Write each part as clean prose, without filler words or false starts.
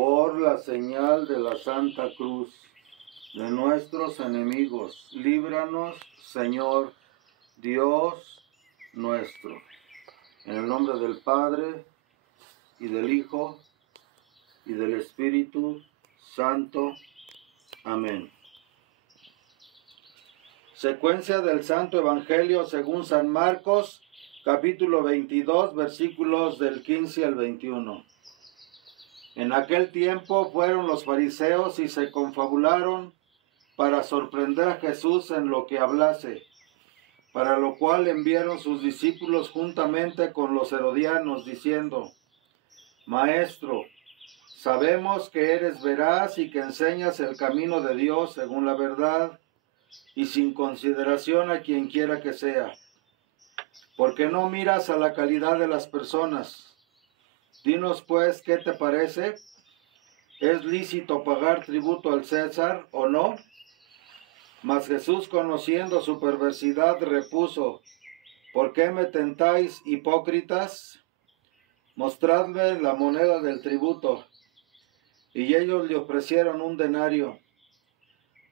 por la señal de la Santa Cruz de nuestros enemigos, líbranos, Señor, Dios nuestro. En el nombre del Padre, y del Hijo, y del Espíritu Santo. Amén. Secuencia del Santo Evangelio según San Marcos, capítulo 22, versículos del 15 al 21. En aquel tiempo fueron los fariseos y se confabularon para sorprender a Jesús en lo que hablase, para lo cual enviaron sus discípulos juntamente con los herodianos, diciendo: Maestro, sabemos que eres veraz y que enseñas el camino de Dios según la verdad y sin consideración a quien quiera que sea, porque no miras a la calidad de las personas. Dinos pues, ¿qué te parece? ¿Es lícito pagar tributo al César o no? Mas Jesús, conociendo su perversidad, repuso: ¿Por qué me tentáis, hipócritas? Mostradme la moneda del tributo. Y ellos le ofrecieron un denario.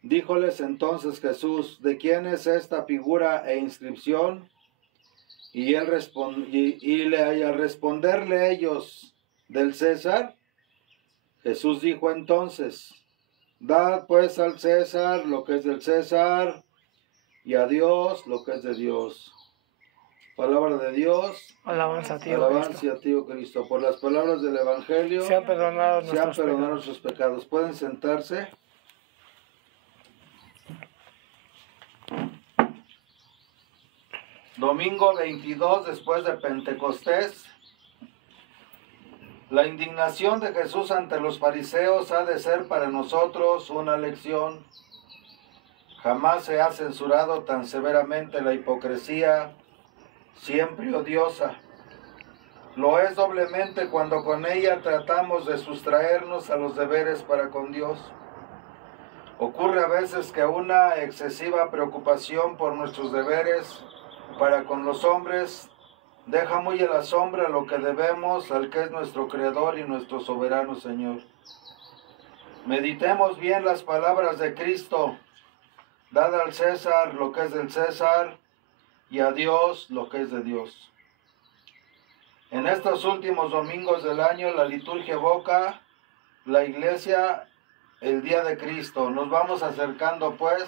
Díjoles entonces Jesús: ¿De quién es esta figura e inscripción? Y al responderle ellos: del César, Jesús dijo entonces: Dad pues al César lo que es del César, y a Dios lo que es de Dios. Palabra de Dios. Alabanza a ti, oh Alabanza Cristo. a ti, oh Cristo. Por las palabras del Evangelio Sean perdonados sean nuestros perdonados pecados. sus pecados. ¿Pueden sentarse? Domingo 22 después de Pentecostés. La indignación de Jesús ante los fariseos ha de ser para nosotros una lección. Jamás se ha censurado tan severamente la hipocresía, siempre odiosa. Lo es doblemente cuando con ella tratamos de sustraernos a los deberes para con Dios. Ocurre a veces que una excesiva preocupación por nuestros deberes para con los hombres deja muy a la sombra lo que debemos al que es nuestro Creador y nuestro soberano Señor. Meditemos bien las palabras de Cristo: Dad al César lo que es del César, y a Dios lo que es de Dios. En estos últimos domingos del año, la liturgia evoca la Iglesia el día de Cristo. Nos vamos acercando pues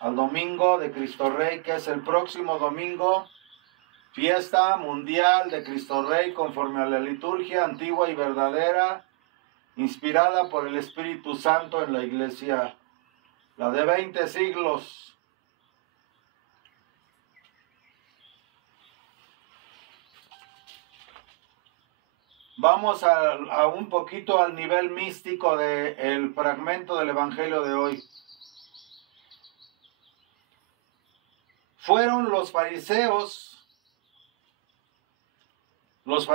al domingo de Cristo Rey, que es el próximo domingo, fiesta mundial de Cristo Rey conforme a la liturgia antigua y verdadera, inspirada por el Espíritu Santo en la Iglesia, la de 20 siglos. Vamos a un poquito al nivel místico del fragmento del Evangelio de hoy. Fueron los fariseos, los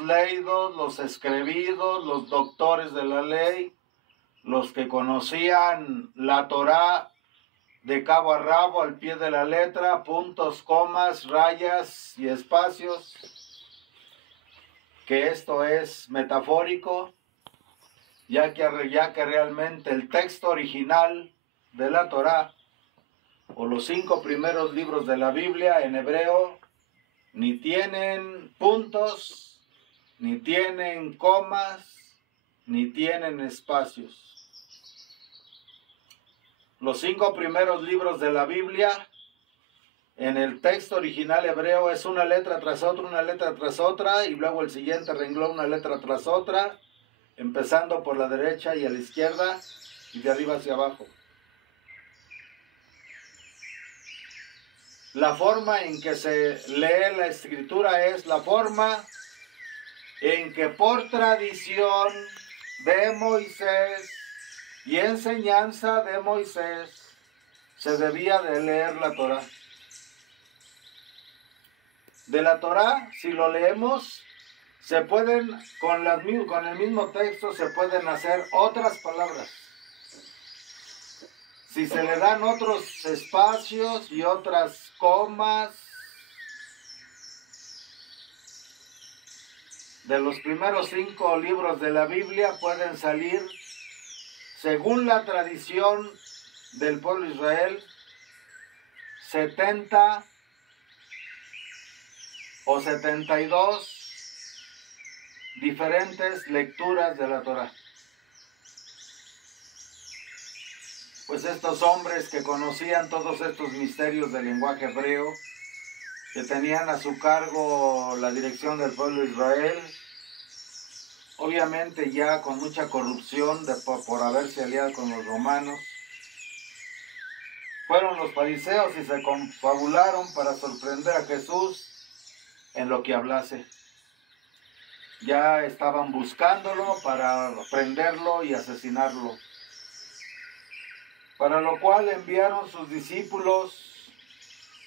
leídos, los escribidos, los doctores de la ley, los que conocían la Torá de cabo a rabo, al pie de la letra, puntos, comas, rayas y espacios, que esto es metafórico, ya que realmente el texto original de la Torá, o los 5 primeros libros de la Biblia en hebreo, ni tienen puntos, ni tienen comas, ni tienen espacios. Los 5 primeros libros de la Biblia, en el texto original hebreo, es una letra tras otra, y luego el siguiente renglón una letra tras otra, empezando por la derecha y a la izquierda, y de arriba hacia abajo. La forma en que se lee la Escritura es la forma en que por tradición de Moisés y enseñanza de Moisés se debía de leer la Torá. De la Torá, si lo leemos, se pueden, con el mismo texto, se pueden hacer otras palabras. Si se le dan otros espacios y otras comas de los primeros 5 libros de la Biblia pueden salir, según la tradición del pueblo de Israel, 70 o 72 diferentes lecturas de la Torá. Pues estos hombres que conocían todos estos misterios del lenguaje hebreo, que tenían a su cargo la dirección del pueblo de Israel, obviamente ya con mucha corrupción por haberse aliado con los romanos, fueron los fariseos y se confabularon para sorprender a Jesús en lo que hablase. Ya estaban buscándolo para prenderlo y asesinarlo. Para lo cual enviaron sus discípulos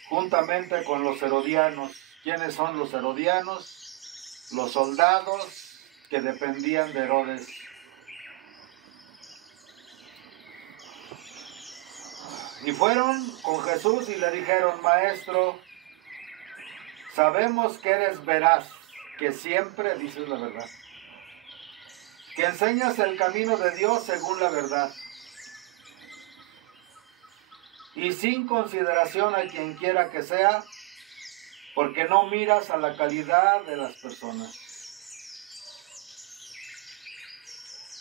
juntamente con los herodianos. ¿Quiénes son los herodianos? Los soldados que dependían de Herodes. Y fueron con Jesús y le dijeron: Maestro, sabemos que eres veraz, que siempre dices la verdad, que enseñas el camino de Dios según la verdad, y sin consideración a quien quiera que sea, porque no miras a la calidad de las personas.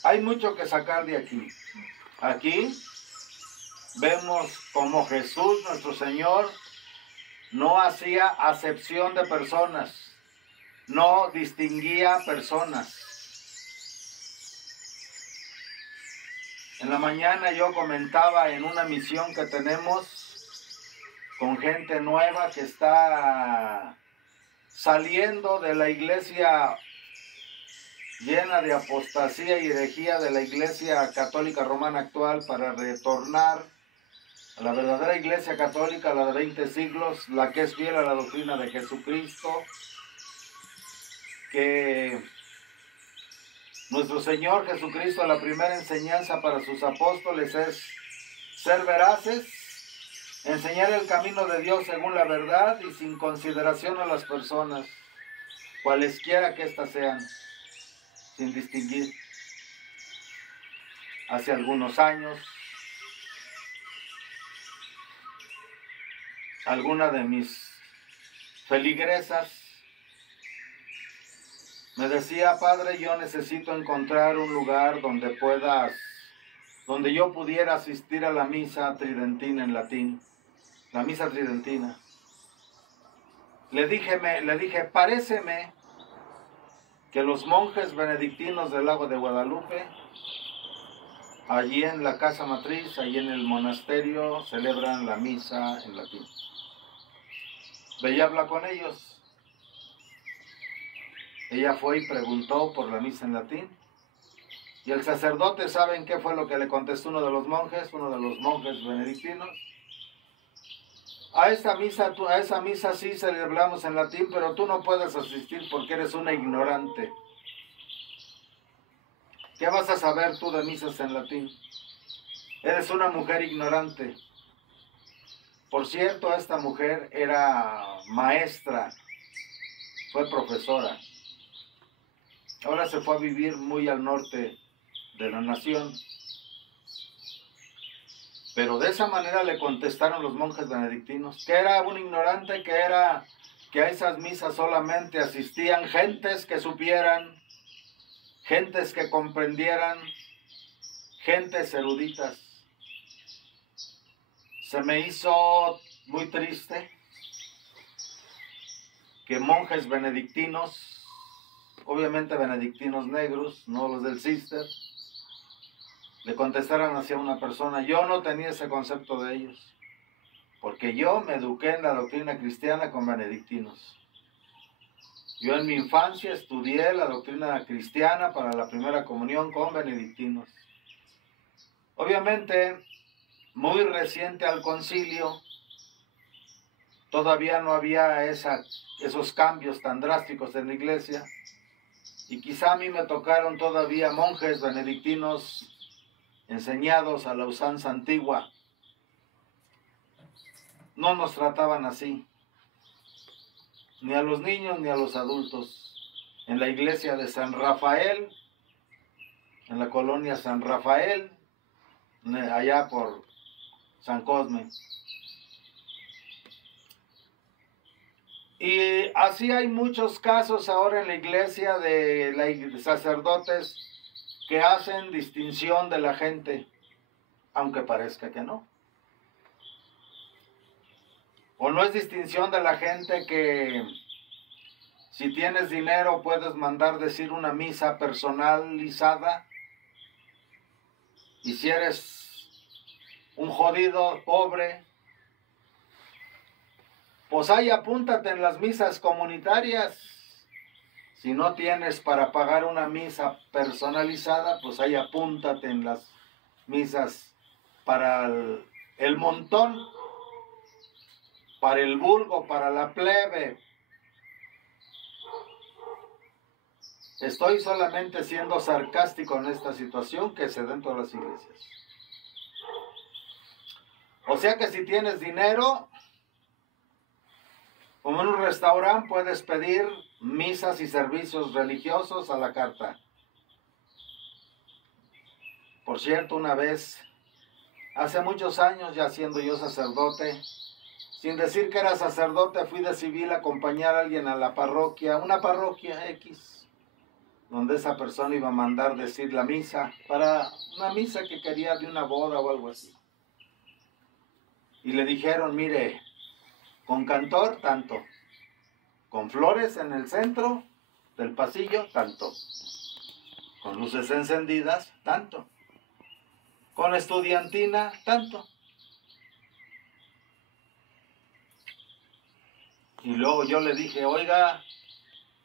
Hay mucho que sacar de aquí. Aquí vemos cómo Jesús, nuestro Señor, no hacía acepción de personas, no distinguía personas. En la mañana yo comentaba en una misión que tenemos con gente nueva que está saliendo de la iglesia llena de apostasía y herejía de la iglesia católica romana actual para retornar a la verdadera iglesia católica, la de 20 siglos, la que es fiel a la doctrina de Jesucristo, que nuestro Señor Jesucristo, la primera enseñanza para sus apóstoles es ser veraces, enseñar el camino de Dios según la verdad y sin consideración a las personas, cualesquiera que éstas sean, sin distinguir. Hace algunos años, alguna de mis feligresas me decía: Padre, yo necesito encontrar un lugar donde yo pudiera asistir a la misa tridentina en latín, la misa tridentina. Le dije, paréceme que los monjes benedictinos del lago de Guadalupe, allí en la casa matriz, allí en el monasterio, celebran la misa en latín. Ve y habla con ellos. Ella fue y preguntó por la misa en latín. Y el sacerdote, ¿saben qué fue lo que le contestó uno de los monjes benedictinos? A esa misa sí celebramos en latín, pero tú no puedes asistir porque eres una ignorante. ¿Qué vas a saber tú de misas en latín? Eres una mujer ignorante. Por cierto, esta mujer era maestra, fue profesora. Ahora se fue a vivir muy al norte de la nación. Pero de esa manera le contestaron los monjes benedictinos, que era un ignorante, que a esas misas solamente asistían gentes que supieran, gentes que comprendieran, gentes eruditas. Se me hizo muy triste que monjes benedictinos, obviamente benedictinos negros, no los del Cister, le contestaran hacia una persona. Yo no tenía ese concepto de ellos, porque yo me eduqué en la doctrina cristiana con benedictinos. Yo en mi infancia estudié la doctrina cristiana para la primera comunión con benedictinos. Obviamente, muy reciente al concilio, todavía no había esos cambios tan drásticos en la iglesia, y quizá a mí me tocaron todavía monjes benedictinos enseñados a la usanza antigua. No nos trataban así, ni a los niños ni a los adultos. en la iglesia de San Rafael, en la colonia San Rafael, allá por San Cosme. Y así hay muchos casos ahora en la iglesia de sacerdotes que hacen distinción de la gente, aunque parezca que no. O no es distinción de la gente que si tienes dinero puedes mandar decir una misa personalizada, y si eres un jodido, pobre, pues ahí apúntate en las misas comunitarias. Si no tienes para pagar una misa personalizada, pues ahí apúntate en las misas para el montón, para el vulgo, para la plebe. Estoy solamente siendo sarcástico en esta situación que se da en todas las iglesias. O sea que si tienes dinero, como en un restaurante, puedes pedir misas y servicios religiosos a la carta. Por cierto, una vez, hace muchos años, ya siendo yo sacerdote, sin decir que era sacerdote, fui de civil a acompañar a alguien a la parroquia, una parroquia X, donde esa persona iba a mandar decir la misa, para una misa que quería de una boda o algo así. Y le dijeron, mire, con cantor, tanto. Con flores en el centro del pasillo, tanto. Con luces encendidas, tanto. Con estudiantina, tanto. Y luego yo le dije, oiga,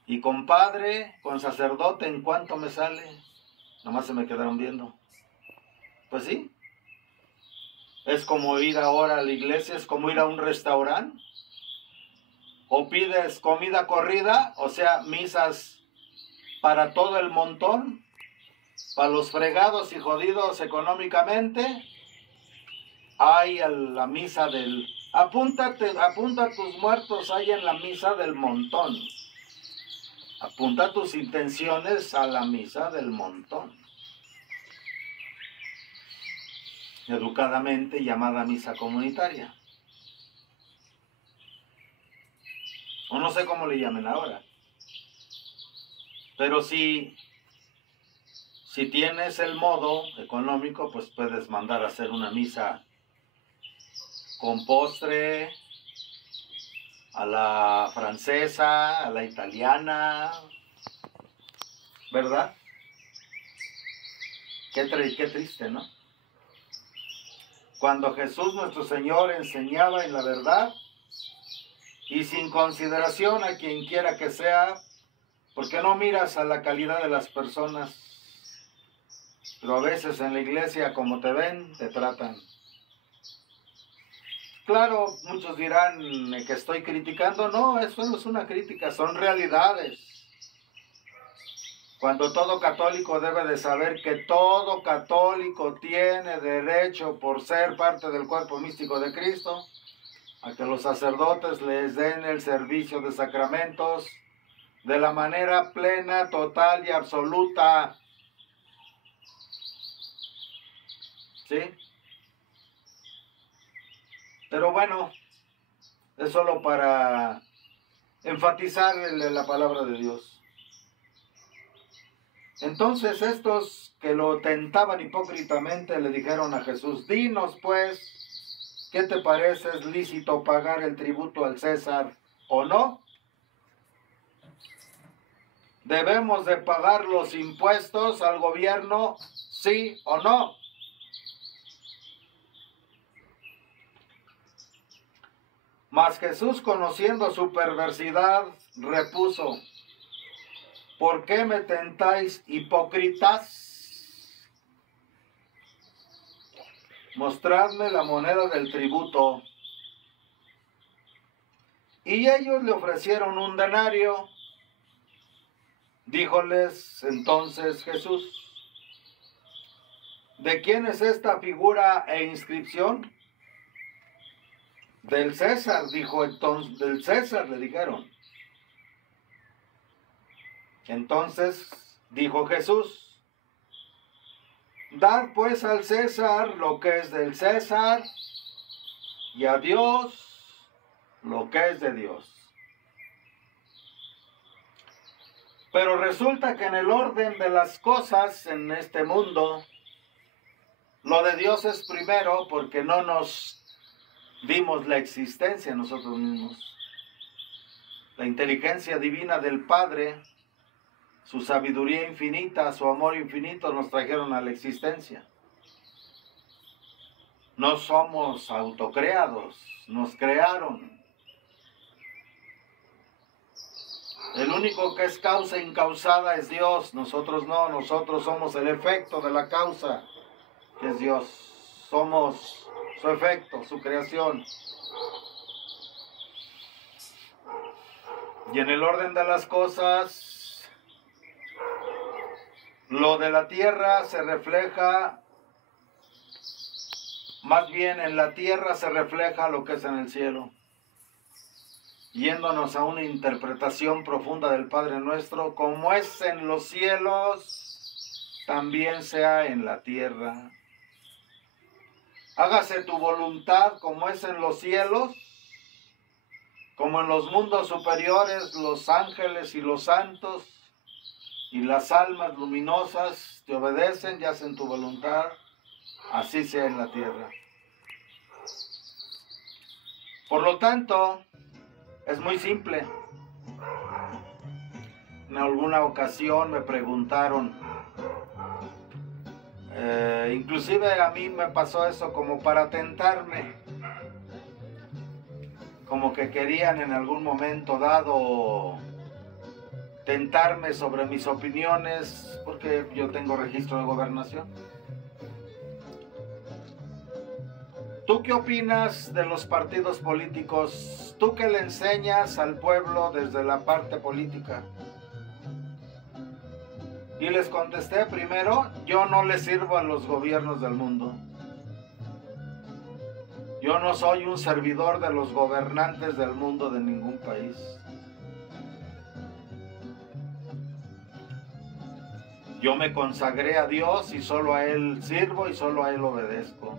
y compadre, con sacerdote, ¿en cuánto me sale? Nomás se me quedaron viendo. Pues sí. Es como ir ahora a la iglesia, es como ir a un restaurante. O pides comida corrida, o sea, misas para todo el montón, para los fregados y jodidos económicamente. Hay la misa del... apunta tus muertos ahí en la misa del montón. Apunta tus intenciones a la misa del montón. Educadamente llamada misa comunitaria. O no sé cómo le llamen ahora. Pero si tienes el modo económico, pues puedes mandar a hacer una misa con postre, a la francesa, a la italiana, ¿verdad? Qué triste, ¿no? Cuando Jesús nuestro Señor enseñaba en la verdad y sin consideración a quien quiera que sea, porque no miras a la calidad de las personas, pero a veces en la iglesia como te ven, te tratan. Claro, muchos dirán que estoy criticando. No, eso no es una crítica, son realidades. Cuando todo católico debe de saber que todo católico tiene derecho, por ser parte del cuerpo místico de Cristo, a que los sacerdotes les den el servicio de sacramentos de la manera plena, total y absoluta. ¿Sí? Pero bueno, es solo para enfatizar la palabra de Dios. Entonces estos que lo tentaban hipócritamente le dijeron a Jesús, dinos pues, ¿qué te parece? ¿Es lícito pagar el tributo al César o no? ¿Debemos de pagar los impuestos al gobierno, sí o no? Mas Jesús, conociendo su perversidad, repuso, ¿por qué me tentáis, hipócritas? Mostradme la moneda del tributo. Y ellos le ofrecieron un denario. Díjoles entonces Jesús, ¿de quién es esta figura e inscripción? Del César, dijo entonces, del César le dijeron. Entonces dijo Jesús: dad pues al César lo que es del César, y a Dios lo que es de Dios. Pero resulta que en el orden de las cosas en este mundo, lo de Dios es primero, porque no nos dimos la existencia nosotros mismos. La inteligencia divina del Padre, su sabiduría infinita, su amor infinito nos trajeron a la existencia. No somos autocreados, nos crearon. El único que es causa incausada es Dios, nosotros no, nosotros somos el efecto de la causa, que es Dios. Somos su efecto, su creación. Y en el orden de las cosas, lo de la tierra se refleja, más bien en la tierra se refleja lo que es en el cielo. Yéndonos a una interpretación profunda del Padre Nuestro: como es en los cielos, también sea en la tierra. Hágase tu voluntad como es en los cielos, como en los mundos superiores, los ángeles y los santos y las almas luminosas te obedecen y hacen tu voluntad, así sea en la tierra. Por lo tanto, es muy simple. En alguna ocasión me preguntaron, inclusive a mí me pasó eso como para tentarme, como que querían en algún momento dado tentarme sobre mis opiniones, porque yo tengo registro de gobernación. ¿Tú qué opinas de los partidos políticos? ¿Tú qué le enseñas al pueblo desde la parte política? Y les contesté primero: yo no le sirvo a los gobiernos del mundo. Yo no soy un servidor de los gobernantes del mundo de ningún país. Yo me consagré a Dios y solo a Él sirvo y solo a Él obedezco.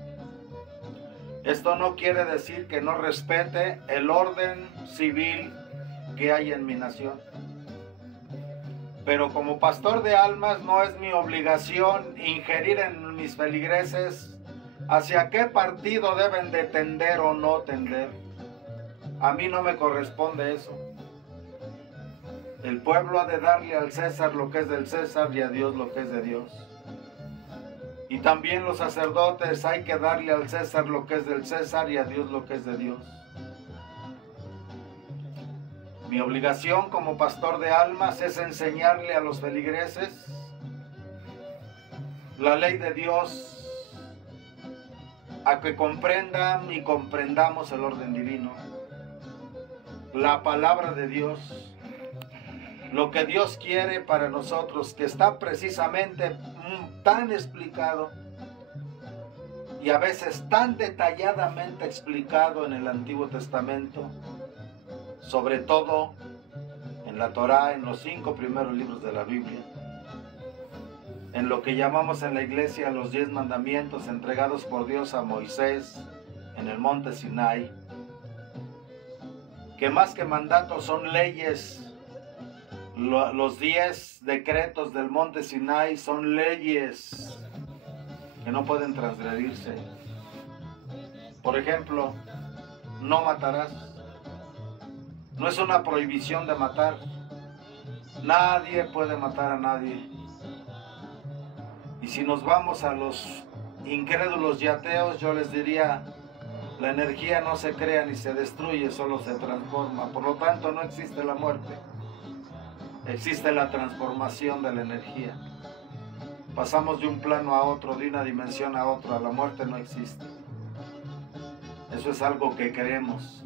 Esto no quiere decir que no respete el orden civil que hay en mi nación. Pero como pastor de almas no es mi obligación ingerir en mis feligreses hacia qué partido deben de tender o no tender. A mí no me corresponde eso. El pueblo ha de darle al César lo que es del César y a Dios lo que es de Dios. Y también los sacerdotes hay que darle al César lo que es del César y a Dios lo que es de Dios. Mi obligación como pastor de almas es enseñarle a los feligreses la ley de Dios, a que comprendan y comprendamos el orden divino, la palabra de Dios, lo que Dios quiere para nosotros, que está precisamente tan explicado y a veces tan detalladamente explicado en el Antiguo Testamento, sobre todo en la Torá, en los 5 primeros libros de la Biblia, en lo que llamamos en la iglesia los 10 mandamientos entregados por Dios a Moisés en el monte Sinai, que más que mandatos son leyes. Los 10 decretos del monte Sinai son leyes que no pueden transgredirse. Por ejemplo, no matarás. No es una prohibición de matar. Nadie puede matar a nadie. Y si nos vamos a los incrédulos y ateos, yo les diría: la energía no se crea ni se destruye, solo se transforma. Por lo tanto, no existe la muerte. Existe la transformación de la energía. Pasamos de un plano a otro, de una dimensión a otra. La muerte no existe. Eso es algo que creemos.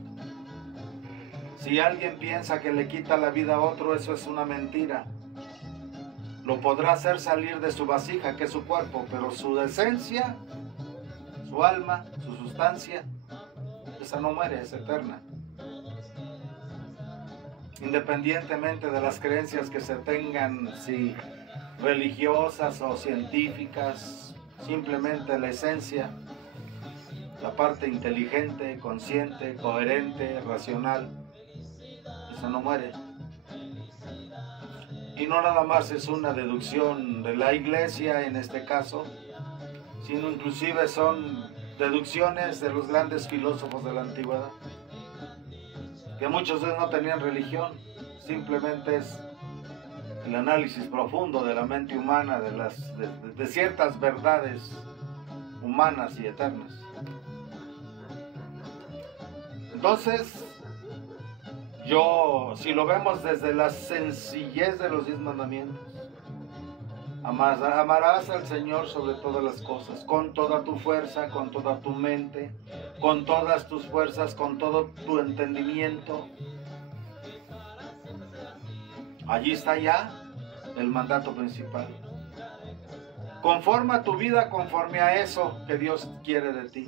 Si alguien piensa que le quita la vida a otro, eso es una mentira. Lo podrá hacer salir de su vasija, que es su cuerpo, pero su esencia, su alma, su sustancia, esa no muere, es eterna. independientemente de las creencias que se tengan, si religiosas o científicas, simplemente la esencia, la parte inteligente, consciente, coherente, racional, esa no muere. Y no nada más es una deducción de la Iglesia en este caso, sino inclusive son deducciones de los grandes filósofos de la antigüedad, que muchos de ellos no tenían religión, simplemente es el análisis profundo de la mente humana, de ciertas verdades humanas y eternas. Entonces, si lo vemos desde la sencillez de los 10 mandamientos, amarás al Señor sobre todas las cosas, con toda tu fuerza, con toda tu mente, con todas tus fuerzas, con todo tu entendimiento. Allí está ya el mandato principal. Conforma tu vida conforme a eso que Dios quiere de ti.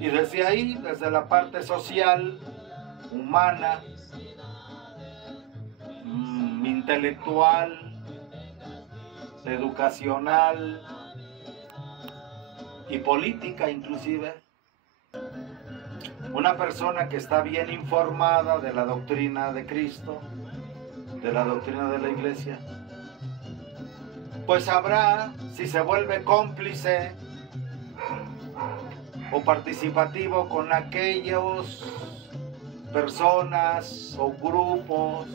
Y desde ahí, desde la parte social, humana, intelectual, educacional y política inclusive, una persona que está bien informada de la doctrina de Cristo, de la doctrina de la Iglesia, pues sabrá si se vuelve cómplice o participativo con aquellas personas o grupos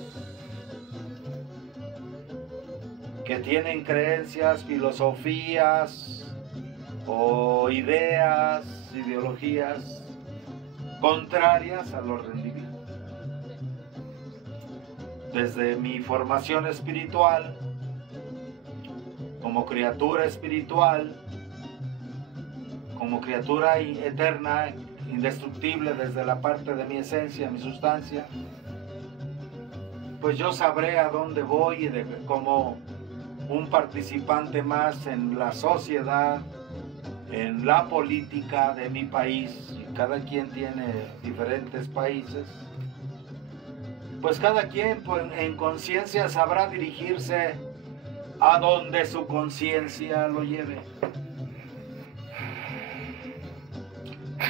que tienen creencias, filosofías o ideologías contrarias al orden divino. Desde mi formación espiritual, como criatura espiritual, como criatura eterna, indestructible desde la parte de mi esencia, mi sustancia, pues yo sabré a dónde voy y como un participante más en la sociedad, en la política de mi país. Cada quien tiene diferentes países, pues cada quien en conciencia sabrá dirigirse a donde su conciencia lo lleve.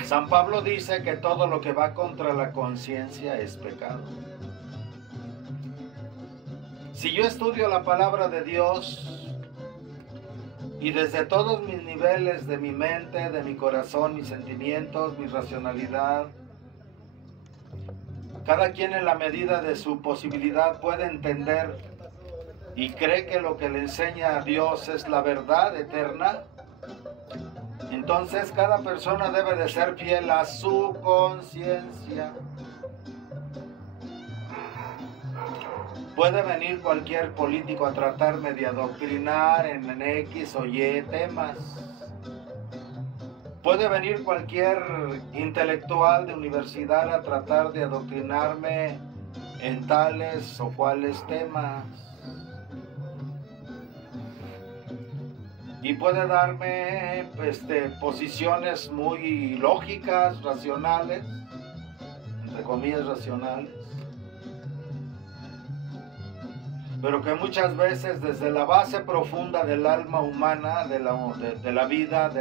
San Pablo dice que todo lo que va contra la conciencia es pecado. Si yo estudio la palabra de Dios y desde todos mis niveles de mi mente, de mi corazón, mis sentimientos, mi racionalidad, cada quien en la medida de su posibilidad puede entender y cree que lo que le enseña a Dios es la verdad eterna, entonces cada persona debe de ser fiel a su conciencia. Puede venir cualquier político a tratarme de adoctrinar en X o Y temas. Puede venir cualquier intelectual de universidad a tratar de adoctrinarme en tales o cuales temas. Y puede darme posiciones muy lógicas, racionales, entre comillas racionales, pero que muchas veces desde la base profunda del alma humana, de la vida,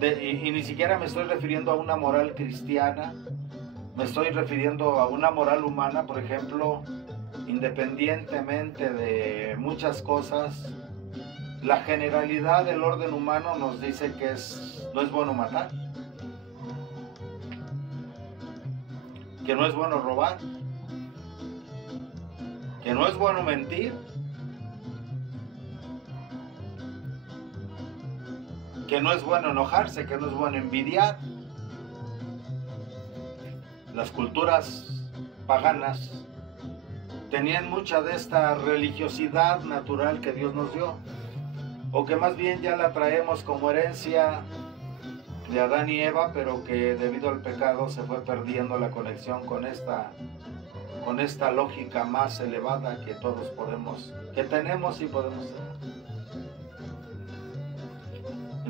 y ni siquiera me estoy refiriendo a una moral cristiana, me estoy refiriendo a una moral humana, por ejemplo, independientemente de muchas cosas, la generalidad del orden humano nos dice que no es bueno matar, que no es bueno robar, que no es bueno mentir, que no es bueno enojarse, que no es bueno envidiar. Las culturas paganas tenían mucha de esta religiosidad natural que Dios nos dio, o que más bien ya la traemos como herencia de Adán y Eva, pero que debido al pecado se fue perdiendo la conexión con esta lógica más elevada que todos tenemos y podemos tener.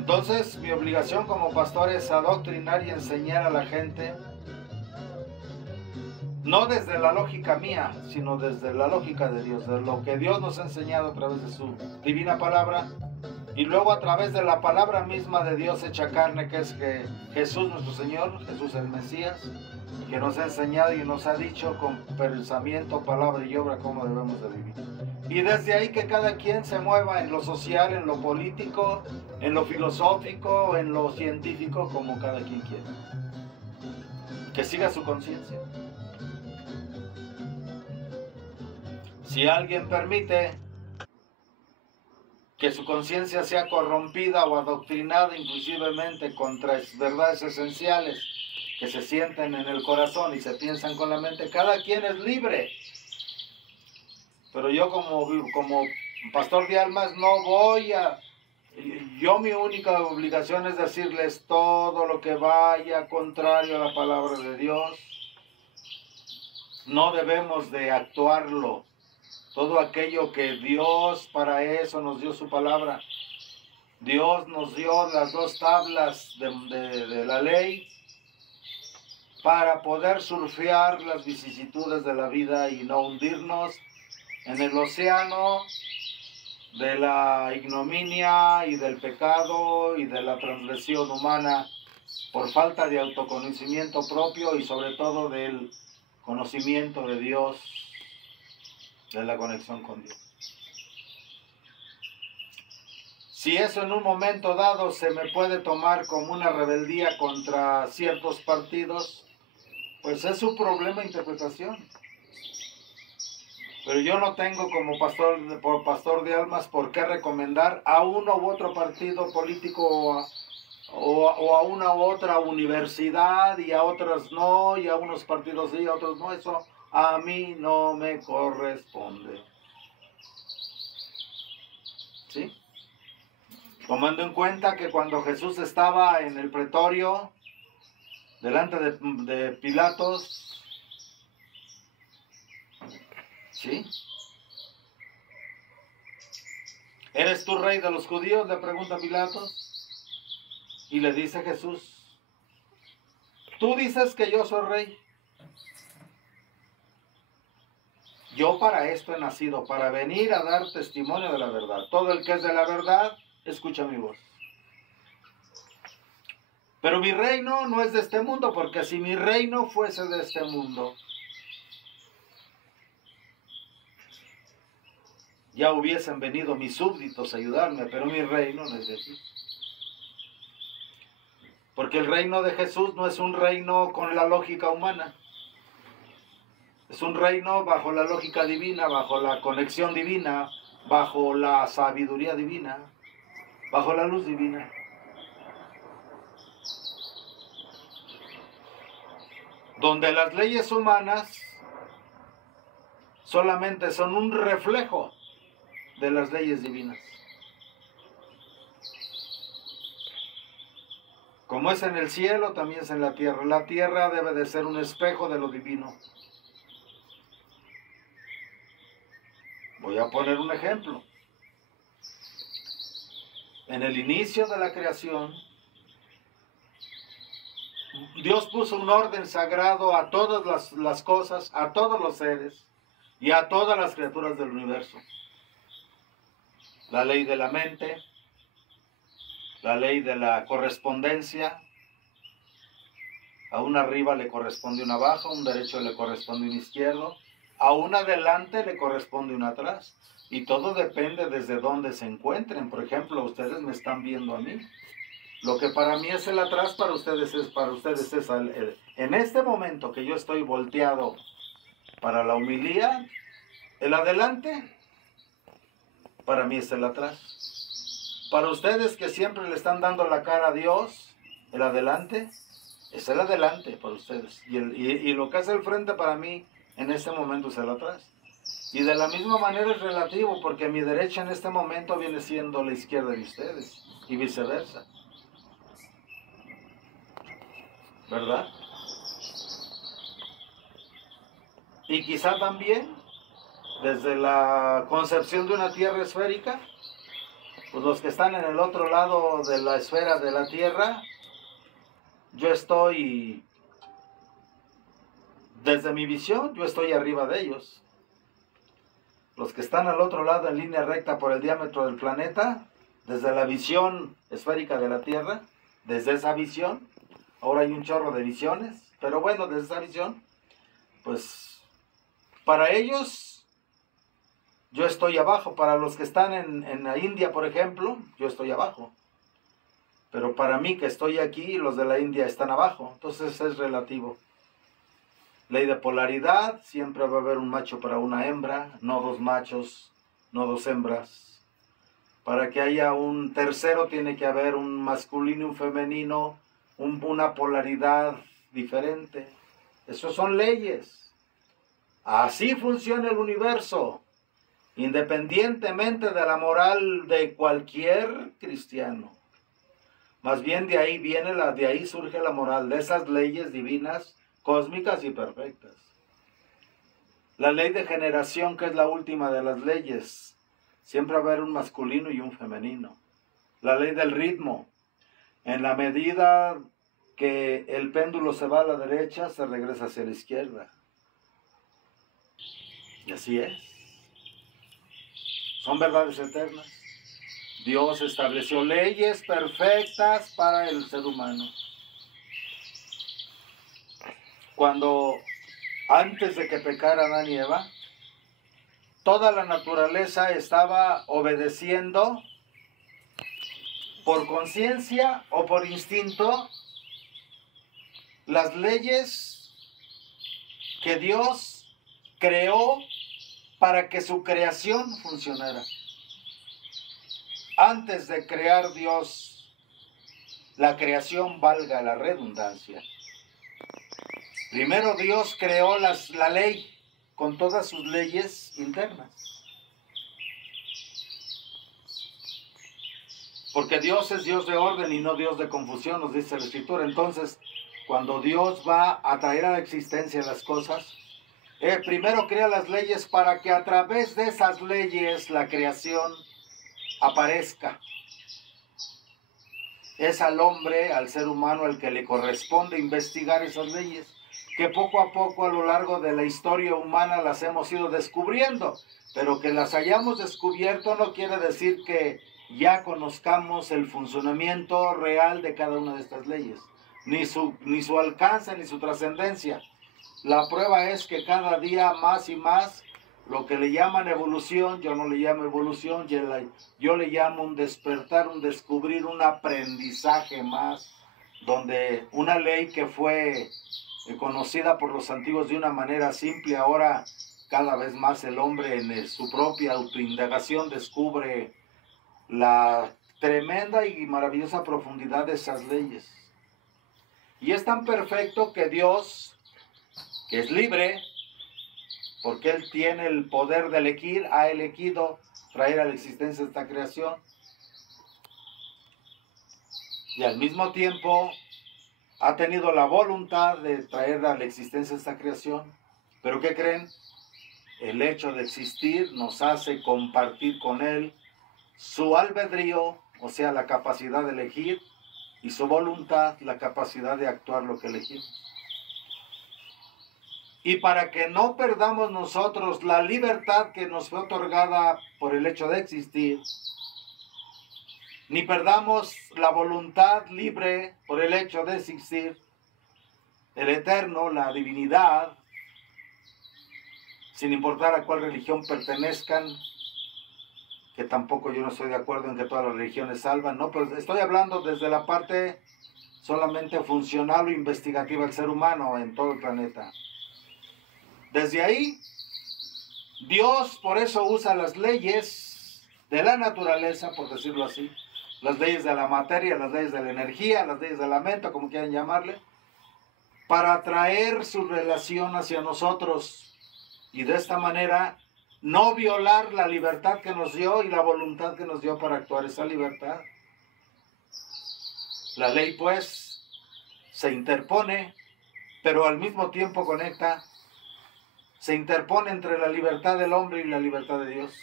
Entonces, mi obligación como pastor es adoctrinar y enseñar a la gente, no desde la lógica mía, sino desde la lógica de Dios, de lo que Dios nos ha enseñado a través de su divina palabra, y luego a través de la palabra misma de Dios hecha carne, que es que Jesús nuestro Señor, Jesús el Mesías, que nos ha enseñado y nos ha dicho con pensamiento, palabra y obra cómo debemos de vivir. Y desde ahí que cada quien se mueva en lo social, en lo político, en lo filosófico, en lo científico, como cada quien quiera. Que siga su conciencia. Si alguien permite que su conciencia sea corrompida o adoctrinada inclusivemente contra verdades esenciales que se sienten en el corazón y se piensan con la mente, cada quien es libre. Pero yo como pastor de almas no voy a... Yo mi única obligación es decirles todo lo que vaya contrario a la palabra de Dios. No debemos de actuarlo. Todo aquello que Dios para eso nos dio su palabra. Dios nos dio las 2 tablas de la ley para poder surfear las vicisitudes de la vida y no hundirnos en el océano de la ignominia y del pecado y de la transgresión humana por falta de autoconocimiento propio y sobre todo del conocimiento de Dios, de la conexión con Dios. Si eso en un momento dado se me puede tomar como una rebeldía contra ciertos partidos, pues es su problema de interpretación. Pero yo no tengo como pastor de almas por qué recomendar a uno u otro partido político o a una u otra universidad y a otras no, y a unos partidos sí, a otros no. Eso a mí no me corresponde. ¿Sí? Tomando en cuenta que cuando Jesús estaba en el pretorio, delante de Pilatos, ¿sí? ¿Eres tú rey de los judíos?, le pregunta Pilatos. Y le dice Jesús, tú dices que yo soy rey. Yo para esto he nacido, para venir a dar testimonio de la verdad. Todo el que es de la verdad, escucha mi voz. Pero mi reino no es de este mundo, porque si mi reino fuese de este mundo, ya hubiesen venido mis súbditos a ayudarme, pero mi reino no es de aquí. Porque el reino de Jesús no es un reino con la lógica humana. Es un reino bajo la lógica divina, bajo la conexión divina, bajo la sabiduría divina, bajo la luz divina. Donde las leyes humanas solamente son un reflejo de las leyes divinas. Como es en el cielo, también es en la tierra. La tierra debe de ser un espejo de lo divino. Voy a poner un ejemplo. En el inicio de la creación, Dios puso un orden sagrado a todas las cosas, a todos los seres y a todas las criaturas del universo. La ley de la mente, la ley de la correspondencia. A un arriba le corresponde un abajo, a un derecho le corresponde un izquierdo, a un adelante le corresponde un atrás. Y todo depende desde dónde se encuentren. Por ejemplo, ustedes me están viendo a mí. Lo que para mí es el atrás, para ustedes es en este momento que yo estoy volteado para la humildad, el adelante, para mí es el atrás. Para ustedes que siempre le están dando la cara a Dios, el adelante es el adelante para ustedes. Y lo que es el frente para mí en este momento es el atrás. Y de la misma manera es relativo, porque mi derecha en este momento viene siendo la izquierda de ustedes y viceversa. ¿Verdad? Y quizá también, desde la concepción de una tierra esférica, pues los que están en el otro lado de la esfera de la Tierra, yo estoy, desde mi visión, yo estoy arriba de ellos. Los que están al otro lado en línea recta por el diámetro del planeta, desde la visión esférica de la Tierra, desde esa visión, ahora hay un chorro de visiones, pero bueno, desde esa visión, pues para ellos yo estoy abajo. Para los que están en la India, por ejemplo, yo estoy abajo. Pero para mí que estoy aquí, los de la India están abajo. Entonces es relativo. Ley de polaridad, siempre va a haber un macho para una hembra, no dos machos, no dos hembras. Para que haya un tercero tiene que haber un masculino y un femenino, una polaridad diferente. Eso son leyes. Así funciona el universo, independientemente de la moral de cualquier cristiano. Más bien de ahí surge la moral, de esas leyes divinas, cósmicas y perfectas. La ley de generación, que es la última de las leyes, siempre va a haber un masculino y un femenino. La ley del ritmo, en la medida que el péndulo se va a la derecha, se regresa hacia la izquierda. Y así es. Son verdades eternas. Dios estableció leyes perfectas para el ser humano. Cuando, antes de que pecara Adán y Eva, toda la naturaleza estaba obedeciendo por conciencia o por instinto las leyes que Dios creó para que su creación funcionara. Antes de crear Dios la creación, valga la redundancia, primero Dios creó la ley con todas sus leyes internas. Porque Dios es Dios de orden y no Dios de confusión, nos dice la Escritura. Entonces, cuando Dios va a traer a la existencia las cosas, primero crea las leyes para que a través de esas leyes la creación aparezca. Es al hombre, al ser humano, al que le corresponde investigar esas leyes, que poco a poco a lo largo de la historia humana las hemos ido descubriendo, pero que las hayamos descubierto no quiere decir que ya conozcamos el funcionamiento real de cada una de estas leyes, ni su alcance ni su trascendencia. La prueba es que cada día más y más, lo que le llaman evolución, yo no le llamo evolución, yo le llamo un despertar, un descubrir, un aprendizaje más, donde una ley que fue conocida por los antiguos de una manera simple, ahora cada vez más el hombre en su propia autoindagación descubre la tremenda y maravillosa profundidad de esas leyes. Y es tan perfecto que Dios, que es libre, porque Él tiene el poder de elegir, ha elegido traer a la existencia esta creación. Y al mismo tiempo ha tenido la voluntad de traer a la existencia esta creación. ¿Pero qué creen? El hecho de existir nos hace compartir con Él su albedrío, o sea, la capacidad de elegir, y su voluntad, la capacidad de actuar lo que elegimos. Y para que no perdamos nosotros la libertad que nos fue otorgada por el hecho de existir, ni perdamos la voluntad libre por el hecho de existir, el eterno, la divinidad, sin importar a cuál religión pertenezcan, que tampoco yo no estoy de acuerdo en que todas las religiones salvan, no, pues estoy hablando desde la parte solamente funcional o investigativa del ser humano en todo el planeta. Desde ahí, Dios por eso usa las leyes de la naturaleza, por decirlo así, las leyes de la materia, las leyes de la energía, las leyes de la mente, como quieran llamarle, para atraer su relación hacia nosotros y de esta manera no violar la libertad que nos dio y la voluntad que nos dio para actuar esa libertad. La ley, pues, se interpone, pero al mismo tiempo conecta. Se interpone entre la libertad del hombre y la libertad de Dios.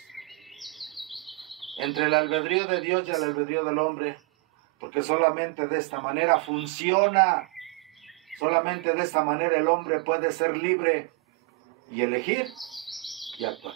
entre el albedrío de Dios y el albedrío del hombre, porque solamente de esta manera funciona, solamente de esta manera el hombre puede ser libre y elegir y actuar.